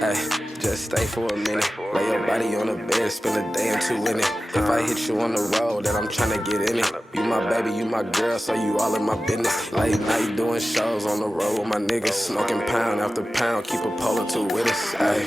Ay, just stay for a minute. Lay your body on the bed, spend a day or two in it. If I hit you on the road, then I'm tryna get in it. You my baby, you my girl, so you all in my business. Late night doing shows on the road with my niggas. Smoking pound after pound, keep a pole or two with us. Ay,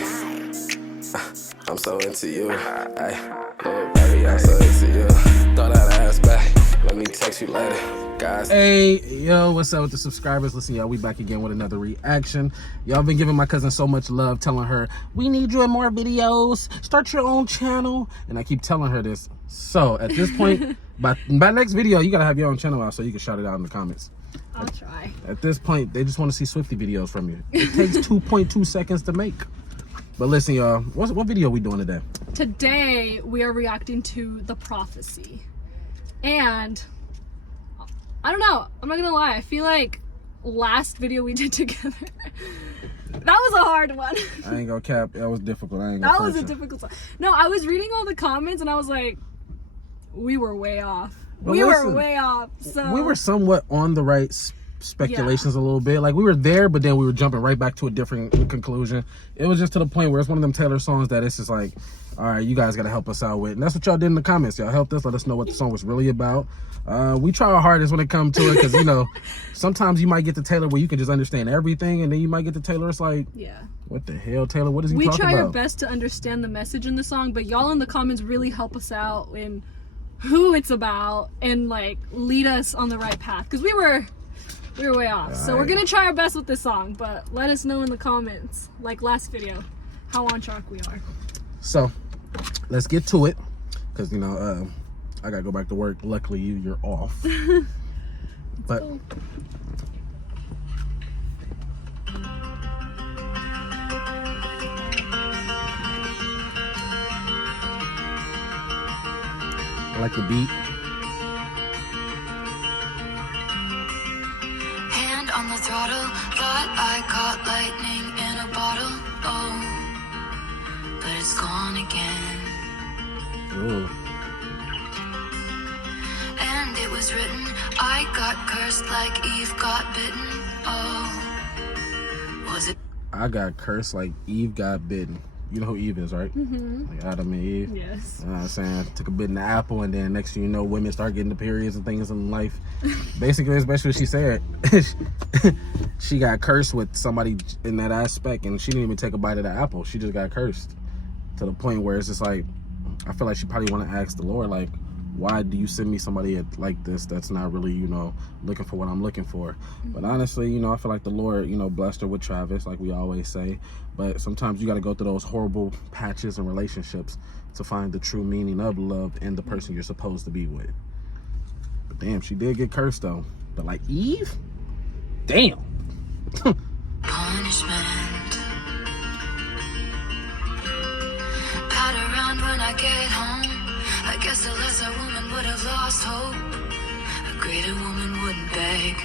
I'm so into you. Ay, little baby, I'm so into you. Throw that ass back, let me text you later. Guys. Hey, yo, what's up with the subscribers? Listen, y'all, we back again with another reaction. Y'all been giving my cousin so much love, telling her, we need you in more videos, start your own channel. And I keep telling her this. So, at this point, by next video, you gotta have your own channel out so you can shout it out in the comments. I'll try. At this point, they just want to see Swiftie videos from you. It takes 2.2 seconds to make. But listen, y'all, what video are we doing today? Today, we are reacting to The Prophecy. And I don't know, I'm not gonna lie, I feel like last video we did together, that was a hard one. I ain't gonna cap, that was difficult. I ain't gonna That was a difficult one. No, I was reading all the comments and I was like, we were way off. But we listen, were way off. So we were somewhat on the right speculations a little bit. Like, we were there, but then we were jumping right back to a different conclusion. It was just to the point where it's one of them Taylor songs that it's just like, all right, you guys got to help us out with. And that's what y'all did in the comments. Y'all helped us, let us know what the song was really about. We try our hardest when it comes to it, because, you know, sometimes you might get to Taylor where you can just understand everything, and then you might get to Taylor, it's like, yeah, what the hell, Taylor, what is he talking about? We try our best to understand the message in the song, but y'all in the comments really help us out in who it's about and, like, lead us on the right path, because we were way off. So we're gonna try our best with this song, but let us know in the comments, like last video, how on track we are. So let's get to it, because, you know, I gotta go back to work. Luckily you're off. But I like the beat. Hand on the throttle, thought I caught lightning in a bottle. Oh, but it's gone again. Ooh. And it was written, I got cursed like Eve got bitten. Oh, was it? I got cursed like Eve got bitten. You know who Eve is, right? Mm-hmm. Like Adam and Eve. Yes. You know what I'm saying? Took a bit in the apple, and then next thing you know, women start getting the periods and things in life. Basically, especially what she said. She got cursed with somebody in that aspect, and she didn't even take a bite of the apple. She just got cursed. To the point where it's just like, I feel like she probably want to ask the Lord, like, why do you send me somebody like this that's not really, you know, looking for what I'm looking for? But honestly, you know, I feel like the Lord, you know, blessed her with Travis, like we always say. But sometimes you got to go through those horrible patches and relationships to find the true meaning of love and the person you're supposed to be with. But damn, she did get cursed though. But like Eve, damn. Punishment. Pat around when I get home. I guess a lesser woman would have lost hope. A greater woman wouldn't beg.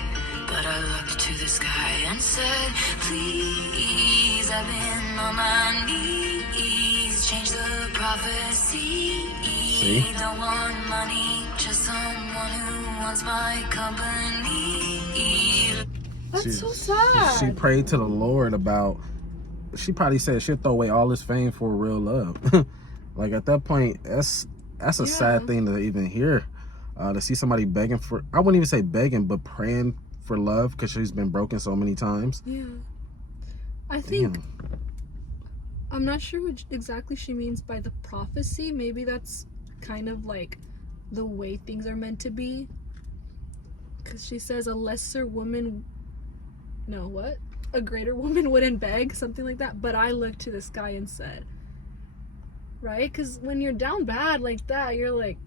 But I looked to the sky and said, please, I've been on my knees. Change the prophecy. See? Don't want money, just someone who wants my company. That's so sad. She prayed to the Lord about, she probably said she'll throw away all this fame for real love. Like, at that point, that's a sad thing to even hear. To see somebody begging for, I wouldn't even say begging, but praying for love, because she's been broken so many times. Yeah. I think, I'm not sure what exactly she means by the prophecy. Maybe that's kind of like the way things are meant to be. Because she says a lesser woman, no, what? A greater woman wouldn't beg, something like that. But I looked to the sky and said, right? Because when you're down bad like that, you're like,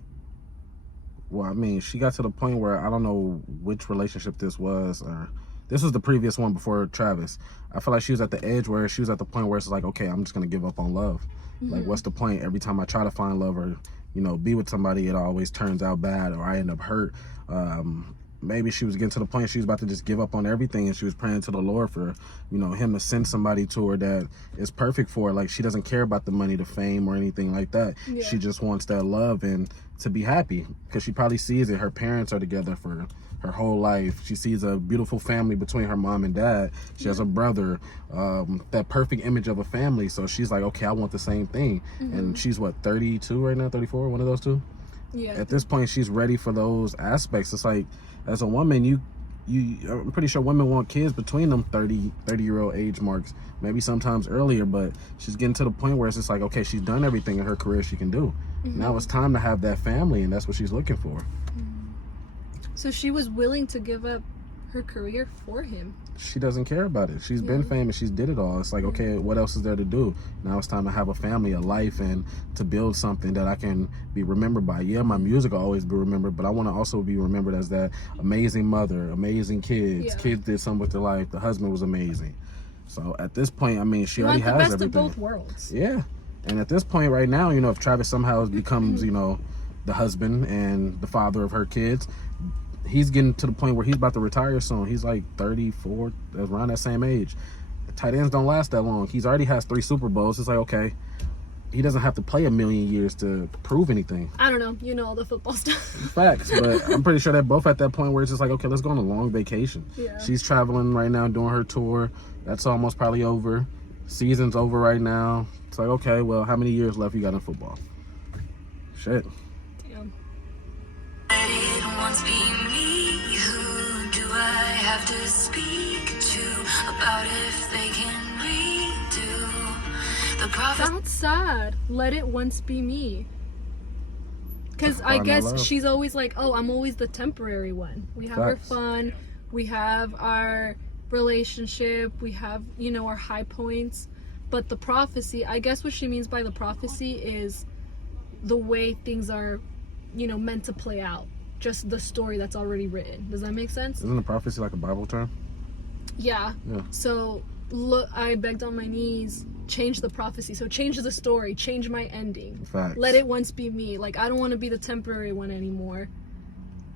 well, I mean, she got to the point where, I don't know which relationship this was, or this was the previous one before Travis. I feel like she was at the edge where she was at the point where it's like, okay, I'm just going to give up on love. Like, what's the point? Every time I try to find love or, you know, be with somebody, it always turns out bad, or I end up hurt. maybe she was getting to the point she was about to just give up on everything, and she was praying to the Lord for, him to send somebody to her that is perfect for her. Like, she doesn't care about the money, the fame, or anything like that. Yeah. She just wants that love and to be happy, because she probably sees it. Her parents are together for her whole life. She sees a beautiful family between her mom and dad. She has a brother, that perfect image of a family. So she's like, okay, I want the same thing. And she's what, 32 right now, 34, one of those two? Yeah. At this point, she's ready for those aspects. It's like, as a woman, I'm pretty sure women want kids between them 30-year-old age marks, maybe sometimes earlier, but she's getting to the point where it's just like, okay, she's done everything in her career she can do. Now it's time to have that family, and that's what she's looking for. So she was willing to give up her career for him. She doesn't care about it. She's been famous. She's did it all. It's like, okay, what else is there to do? Now it's time to have a family, a life, and to build something that I can be remembered by. Yeah, my music will always be remembered, but I want to also be remembered as that amazing mother, amazing kids. Yeah. Kids did something with their life. The husband was amazing. So at this point, I mean, she already Want has the best everything. of both worlds. Yeah. And at this point right now, if Travis somehow becomes, the husband and the father of her kids, he's getting to the point where he's about to retire soon. He's like 34, around that same age. Tight ends don't last that long. He's already has 3 Super Bowls. It's like, okay, he doesn't have to play a million years to prove anything. I don't know. All the football stuff. Facts, but I'm pretty sure they're both at that point where it's just like, okay, let's go on a long vacation. Yeah. She's traveling right now, doing her tour. That's almost probably over. Season's over right now. It's like, okay, well, how many years left you got in football? Shit. Damn. Let it once be me. Who do I have to speak to about if they can redo the prophet? That's sad. Let it once be me. Because I Find that guess love. she's always like, oh, I'm always the temporary one. We have our Facts. fun. We have our relationship. We have, our high points. But the prophecy, I guess what she means by the prophecy is the way things are, meant to play out. Just the story that's already written. Does that make sense? Isn't a prophecy like a Bible term? Yeah. Yeah. So, look, I begged on my knees, change the prophecy. So change the story, change my ending. Facts. Let it once be me. Like, I don't want to be the temporary one anymore.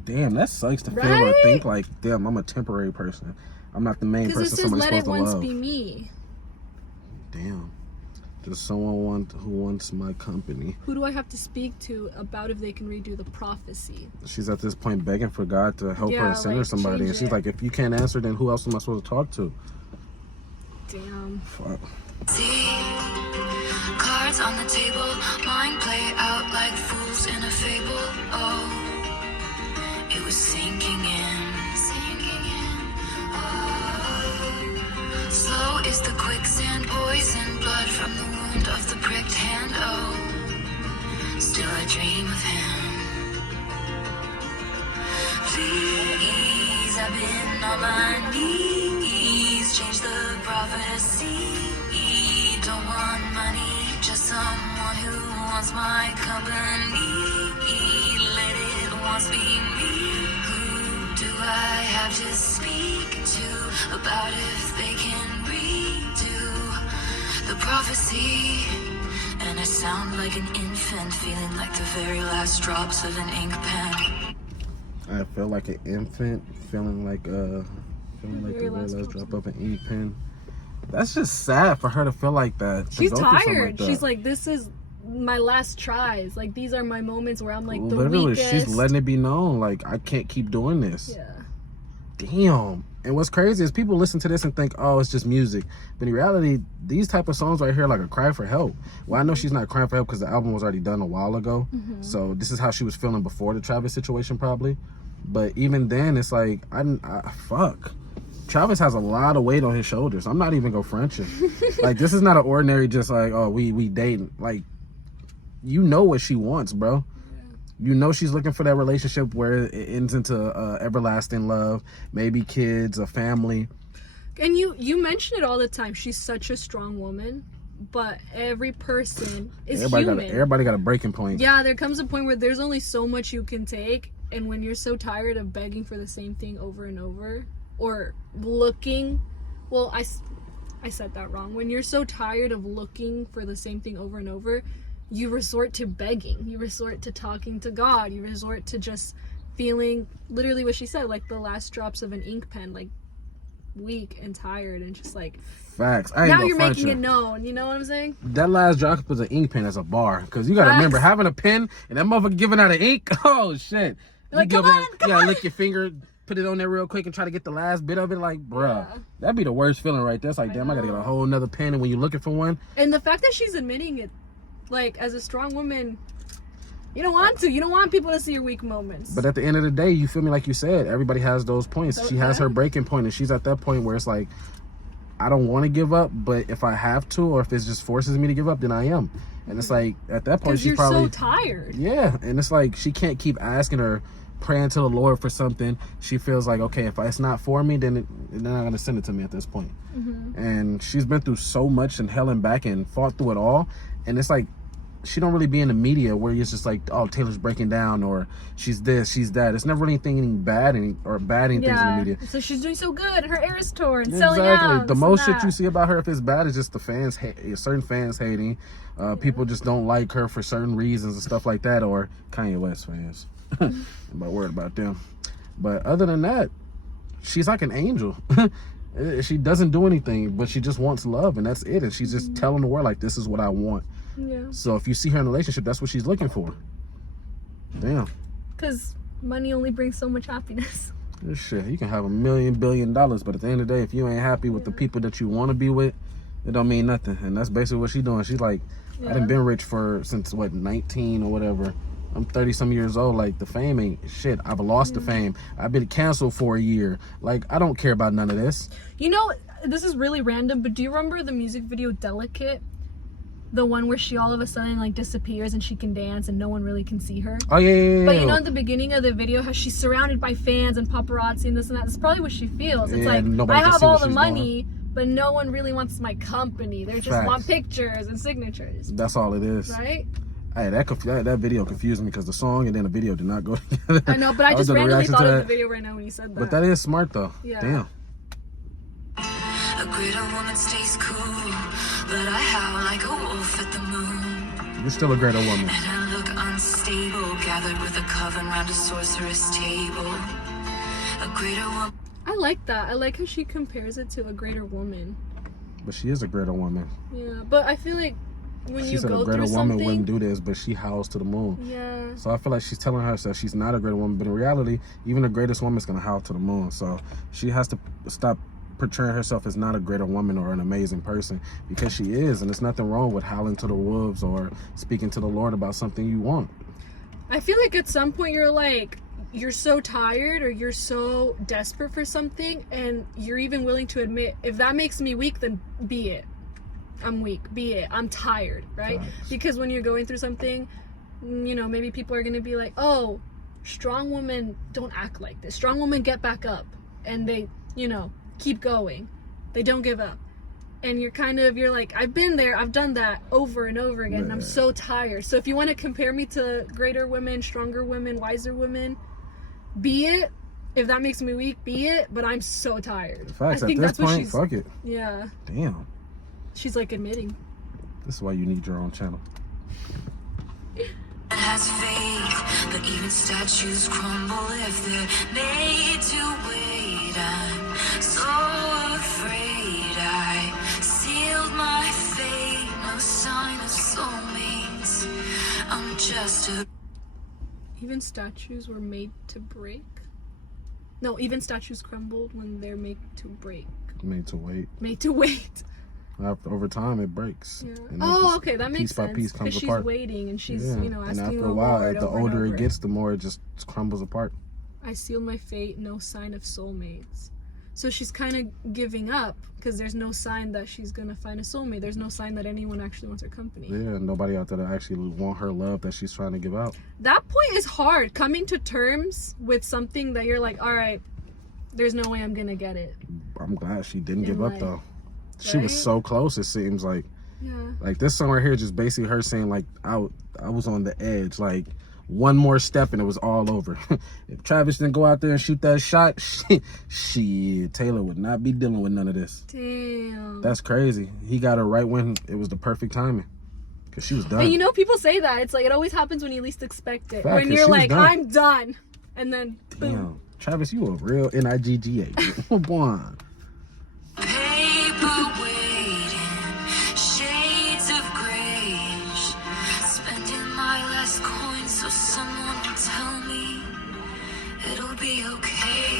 Damn, that sucks to feel or Right? think like, damn, I'm a temporary person. I'm not the main Because it person says, somebody's let it supposed to once love. be me. Damn. Just someone who wants my company. Who do I have to speak to about if they can redo the prophecy? She's at this point begging for God to help her Yeah, and send her like, somebody. change And she's it. like, if you can't answer, then who else am I supposed to talk to? Damn. Fuck. See, cards on the table, mind play out like fools in a fable. Oh, it was sinking in. Oh, slow is the quicksand, poison blood from the wound of the pricked hand. Oh, still I dream of him. Please, I've been on my knees, change the prophecy. Don't want money, just someone who wants my company. Let it once be me. Who do I have to speak to about if they can redo the prophecy? And I sound like an infant, feeling like the very last drops of an ink pen. I feel like an infant, feeling like the Very very last last drops drop of an ink pen. That's just sad for her to feel like that. to She's go through something tired. that. She's like, this is my last tries. Like, these are my moments where I'm like the literally, weakest. she's letting it be known, like, I can't keep doing this. Yeah. Damn. And what's crazy is people listen to this and think, oh, it's just music. But in reality, these type of songs right here are like a cry for help. Well, I know she's not crying for help because the album was already done a while ago. So this is how she was feeling before the Travis situation probably. But even then, it's like, fuck. Travis has a lot of weight on his shoulders. I'm not even gonna front you. Like, this is not an ordinary just like, oh, we dating. Like, you know what she wants, bro. You know she's looking for that relationship where it ends into everlasting love, maybe kids, a family. And you mention it all the time. She's such a strong woman, but every person is human. Everybody got a breaking point. Yeah, there comes a point where there's only so much you can take, and when you're so tired of begging for the same thing over and over, or looking, well, I said that wrong. When you're so tired of looking for the same thing over and over, you resort to begging. You resort to talking to God. You resort to just feeling literally what she said, like the last drops of an ink pen, like weak and tired and just like Facts. I ain't now gonna you're front making you. it known, you know what I'm saying? That last drop was an ink pen as a bar. Because you got to Facts. remember, having a pen and that motherfucker giving out an ink, oh, shit. Like, you come on, come gotta on. lick your finger, put it on there real quick and try to get the last bit of it. Like, bruh, Yeah. that'd be the worst feeling right there. It's like, damn, I gotta get a whole nother pen. And when you're looking for one, And the fact that she's admitting it, like, as a strong woman, you don't want people to see your weak moments. but at the end of the day, you feel me? Like you said, everybody has those points. She has her breaking point, and she's at that point where it's like, I don't want to give up, but if I have to, or if it just forces me to give up, then I am. And it's like, at that point, because she's you're probably so tired. yeah. And it's like, she can't keep asking her, praying to the Lord for something. She feels like, okay, if it's not for me, then they're not gonna send it to me at this point. And she's been through so much and hell and back and fought through it all. And it's like, she don't really be in the media where it's just like, oh, Taylor's breaking down, or she's this, she's that. It's never really anything bad things in the media. So she's doing so good. Her Eras tour and selling out. The most shit you see about her, if it's bad, is just the fans, certain fans hating. People just don't like her for certain reasons and stuff like that, or Kanye West fans. I'm not worried about them. But other than that, she's like an angel. She doesn't do anything, but she just wants love, and that's it. And she's just telling the world, like, this is what I want. Yeah. So if you see her in a relationship, that's what she's looking for. Damn. Because money only brings so much happiness. This shit, you can have $1 billion, but at the end of the day, if you ain't happy with the people that you want to be with, it don't mean nothing. And that's basically what she's doing. She's like, I done been rich since 19 or whatever. I'm 30 some years old. Like, the fame ain't shit. I've lost the fame. I've been canceled for a year. Like, I don't care about none of this. You know, this is really random, but do you remember the music video Delicate? The one where she all of a sudden like disappears and she can dance and no one really can see her. Oh yeah. But you know, at the beginning of the video, how she's surrounded by fans and paparazzi and this and that. That's probably what she feels. It's like, I have all the money, but no one really wants my company. They just want pictures and signatures. That's all it is. Right? Hey, that video confused me because the song and then the video did not go together. I know, but I just randomly thought of the video right now when you said that. But that is smart though. Yeah. Damn. A greater woman stays cool, but I howl like a wolf at the moon. You're still a greater woman. And I look unstable, gathered with a coven round a sorceress table. A greater woman. I like that. I like how she compares it to a greater woman. But she is a greater woman. Yeah, but I feel like when She you said go a greater through woman something, wouldn't do this, but she howls to the moon. yeah. So I feel like she's telling herself she's not a greater woman, but in reality, even the greatest woman is gonna howl to the moon. So she has to stop portraying herself as not a greater woman or an amazing person, because she is, and there's nothing wrong with howling to the wolves or speaking to the Lord about something you want. I feel like at some point you're so tired or you're so desperate for something, and you're even willing to admit, if that makes me weak, then be it. I'm weak. Be it. I'm tired, right? Right. Because when you're going through something, you know, maybe people are going to be like, oh, strong women don't act like this. Strong women get back up and they, you know, keep going. They don't give up. And you're like, I've been there, I've done that over and over again. And I'm so tired. So if you want to compare me to greater women, stronger women, wiser women, be it. If that makes me weak, be it. But I'm so tired. Facts. I think At this that's what point, she's. fuck it. Yeah. Damn. She's like admitting. This is why you need your own channel. Has faith, but even statues crumble if they're made to wait. I'm so afraid I sealed my fate. No sign of soulmates. I'm just a. Even statues were made to break. No, even statues crumbled when they're made to break. Made to wait. Made to wait. Over time, it breaks. Yeah. And Oh, okay, that makes piece by sense. piece comes Because apart. she's waiting and she's, Yeah. you know, And asking after a the while, Lord the over and older over. it gets, the more it just crumbles apart. I sealed my fate, no sign of soulmates. So she's kind of giving up because there's no sign that she's gonna find a soulmate. There's no sign that anyone actually wants her company. Yeah, nobody out there that actually want her love that she's trying to give out. That point is hard. Coming to terms with something that you're like, all right, there's no way I'm gonna get it. I'm glad she didn't In give up life. though. She was Right? so close. It seems like Yeah. this song right here is just basically her saying like I was on the edge, like one more step and it was all over. If Travis didn't go out there and shoot that shot, Taylor would not be dealing with none of this. Damn. That's crazy. He got her right when it was the perfect timing, because she was done. And you know, people say that. It's like it always happens when you least expect it. Fact, when 'cause you're she was like, done. I'm done. and then boom. Damn. Travis, you a real NIGGA. Come on. Paper waiting, shades of grayish. Spending my last coin so someone will tell me it'll be okay.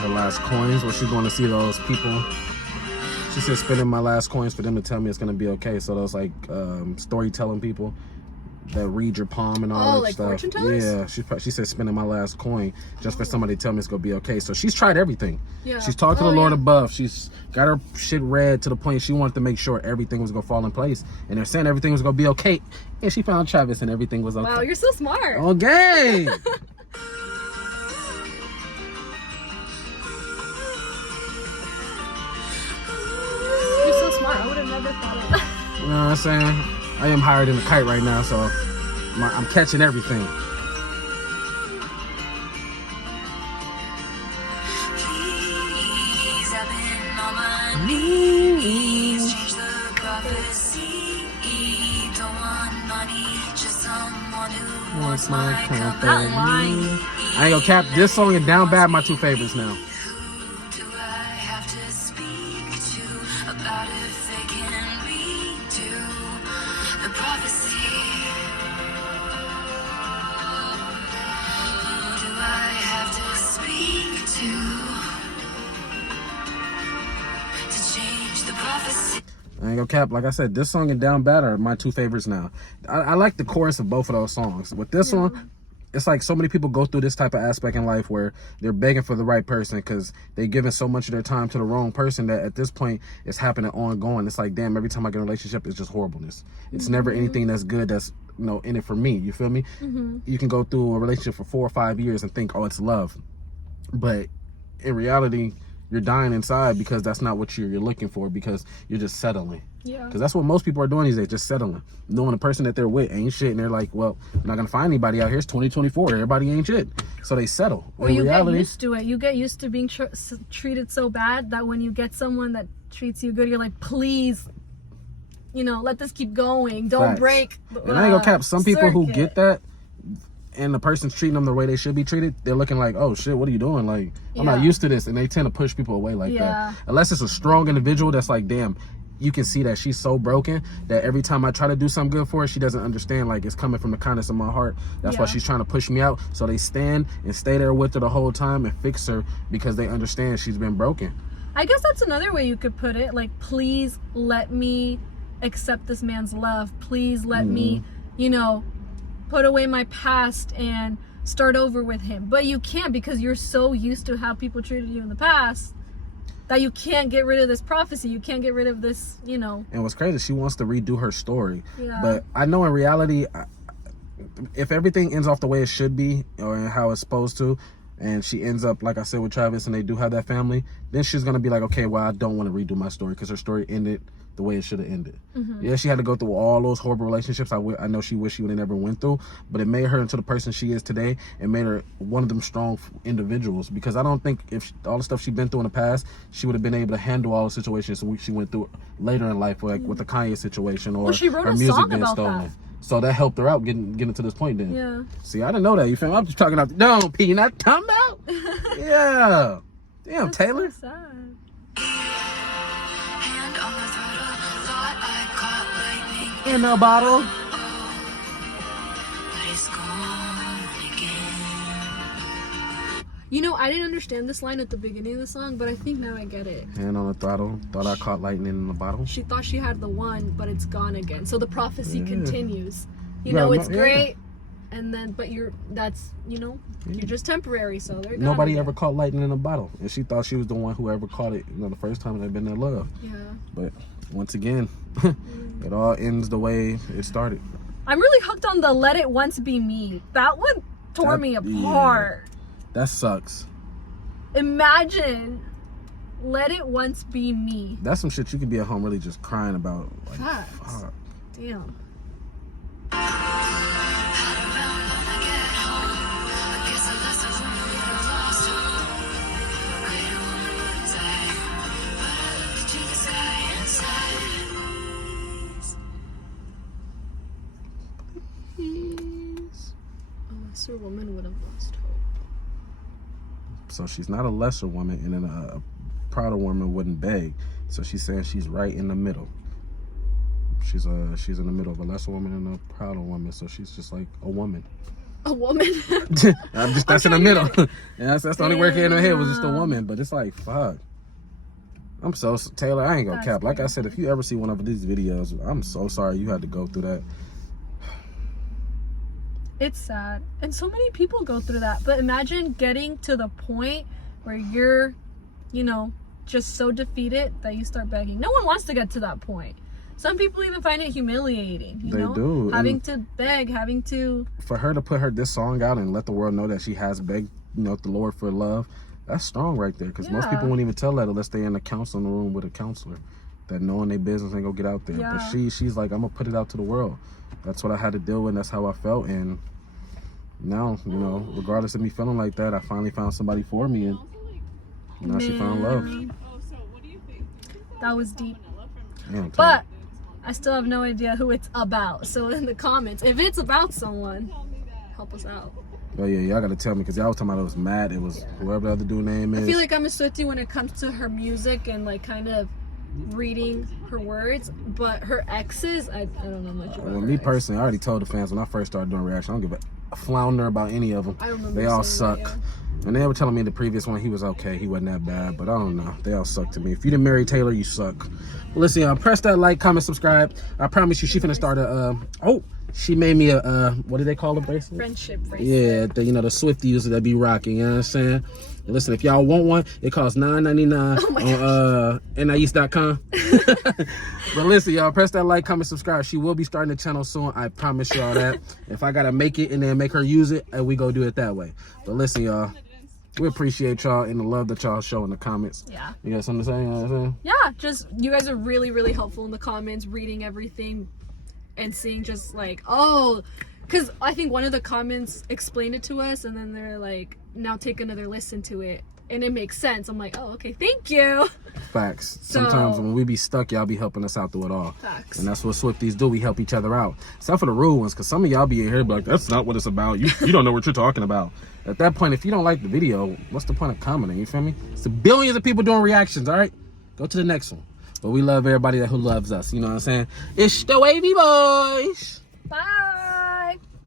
Her last coins, where she's going to see those people. She said spending my last coins for them to tell me it's going to be okay. So those like storytelling people that read your palm and all that like stuff. fortune tellers? Yeah, she said spending my last coin just for somebody to tell me it's gonna be okay. So she's tried everything. Yeah. She's talked to the Lord yeah. above. She's got her shit read to the point she wanted to make sure everything was gonna fall in place. And they're saying everything was gonna be okay. And she found Travis and everything was okay. Wow, you're so smart. Okay. You're so smart. I would have never thought of that. You know what I'm saying? I am higher than a kite right now, so I'm catching everything. Please, I've been on my knees. Change the prophecy. Don't want money, just someone who wants my company. That line. I ain't gonna cap. This song and Down Bad my two favorites now. Who do I have to speak to about if they can redo the prophecy? Who do I have to speak to change the prophecy? I ain't gonna cap. Like I said, this song and Down Bad are my two favorites now. I like the chorus of both of those songs. With this one, it's like so many people go through this type of aspect in life where they're begging for the right person because they're giving so much of their time to the wrong person that at this point it's happening ongoing. It's like, damn, every time I get in a relationship, it's just horribleness. It's never anything that's good that's, you know, in it for me. You feel me? You can go through a relationship for 4 or 5 years and think, oh, it's love. But in reality, you're dying inside because that's not what you're looking for, because you're just settling. Yeah. Because that's what most people are doing these days, just settling. Knowing the person that they're with ain't shit, and they're like, well, you're not going to find anybody out here. It's 2024. Everybody ain't shit. So they settle. Or you get used to it. You get used to being treated so bad that when you get someone that treats you good, you're like, please, you know, let this keep going. Don't Facts. break. And I ain't gonna cap. Some people who circuit. get that, and the person's treating them the way they should be treated, they're looking like, oh shit, what are you doing? Like, I'm not Yeah. used to this. And they tend to push people away like Yeah. that. Unless it's a strong individual that's like, damn, you can see that she's so broken that every time I try to do something good for her, she doesn't understand, like, it's coming from the kindness of my heart. That's why Yeah. she's trying to push me out. So they stand and stay there with her the whole time and fix her because they understand she's been broken. I guess that's another way you could put it. Like, please let me accept this man's love. Please let me, you know, put away my past and start over with him. But you can't, because you're so used to how people treated you in the past that you can't get rid of this prophecy. You can't get rid of this, you know. And what's crazy, she wants to redo her story. Yeah. But I know in reality, if everything ends off the way it should be or how it's supposed to, and she ends up, like I said, with Travis, and they do have that family, then she's going to be like, okay, well, I don't want to redo my story because her story ended the way it should have ended. Yeah, she had to go through all those horrible relationships I know she wished she would have never went through, but it made her into the person she is today and made her one of them strong individuals, because I don't think if all the stuff she'd been through in the past, she would have been able to handle all the situations she went through later in life, like with the Kanye situation or she wrote her a music song being about stolen. that. So that helped her out getting to this point then. Yeah. See, I didn't know that. You feel me? I'm just talking out the dome, P. Not talking about? Yeah. Damn, Taylor. So sad. Hand on the throttle, thought I caught lightning, In a bottle. but it's gone again. You know, I didn't understand this line at the beginning of the song, but I think now I get it. Hand on the throttle. Thought I caught lightning in a bottle. She thought she had the one, but it's gone again. So the prophecy continues. You Yeah, know, it's yeah. great, and then, but you're just temporary, so they're gone Nobody again. ever caught lightning in a bottle. And she thought she was the one who ever caught it, the first time they'd been in love. Yeah. But once again, it all ends the way it started. I'm really hooked on the Let It Once Be Me. That one tore me apart. That sucks. Imagine Let It Once Be Me. That's some shit you could be at home really just crying about. Like, Facts. fuck. Damn. A lesser woman would have lost hope. So she's not a lesser woman, and then a prouder woman wouldn't beg. So she's saying she's right in the middle. She's in the middle of a lesser woman and a prouder woman. So she's just like a woman. A woman. That's in the middle. Yeah, that's the only word came in my head was just a woman. But it's like, fuck. Taylor, I ain't gonna cap. Like I said, if you ever see one of these videos, I'm so sorry you had to go through that. It's sad. And so many people go through that. But imagine getting to the point where you're, just so defeated that you start begging. No one wants to get to that point. Some people even find it humiliating, They do. Having to beg, having to... For her to put this song out and let the world know that she has begged, the Lord for love, that's strong right there. Because most people wouldn't even tell that unless they're in a counseling room with a counselor. That knowing their business ain't gonna get out there. Yeah. But she's like, I'm gonna put it out to the world. That's what I had to deal with, and that's how I felt. And now, regardless of me feeling like that, I finally found somebody for me, and now she found love. That was deep. Damn, But I still have no idea who it's about. So in the comments, if it's about someone, help us out. Oh yeah, y'all gotta tell me, because y'all was talking about it was Matt, it was whoever the other dude name is. I feel like I'm a Swiftie when it comes to her music and like kind of reading her words, but her exes, I don't know much about. Well, her me ex. personally, I already told the fans when I first started doing reaction, I don't give a flounder about any of them. I remember They all saying suck. that, And they were telling me in the previous one he was okay, he wasn't that bad, but I don't know. They all suck to me. If you didn't marry Taylor, you suck. Well, listen, y'all, press that like, comment, subscribe. I promise you, she finna start she made me a what do they call a bracelet? Friendship bracelet. Yeah, the Swifties that be rocking, you know what I'm saying? And listen, if y'all want one, it costs $9.99 on NIEast.com. But listen, y'all, press that like, comment, subscribe. She will be starting the channel soon. I promise y'all that. If I gotta make it and then make her use it, and we go do it that way. But listen, y'all, we appreciate y'all and the love that y'all show in the comments. Yeah. You got something to say? You know what I'm saying? Yeah, just you guys are really, really helpful in the comments, reading everything and seeing just like, because I think one of the comments explained it to us, and then they're like, now take another listen to it. And it makes sense. I'm like, oh, okay, thank you. Facts. Sometimes when we be stuck, y'all be helping us out through it all. Facts. And that's what Swifties do. We help each other out. Except for the rude ones, because some of y'all be in here be like, that's not what it's about. You don't know what you're talking about. At that point, if you don't like the video, what's the point of commenting? You feel me? It's billions of people doing reactions, all right? Go to the next one. But we love everybody who loves us. You know what I'm saying? It's the Wavy Boys. Bye.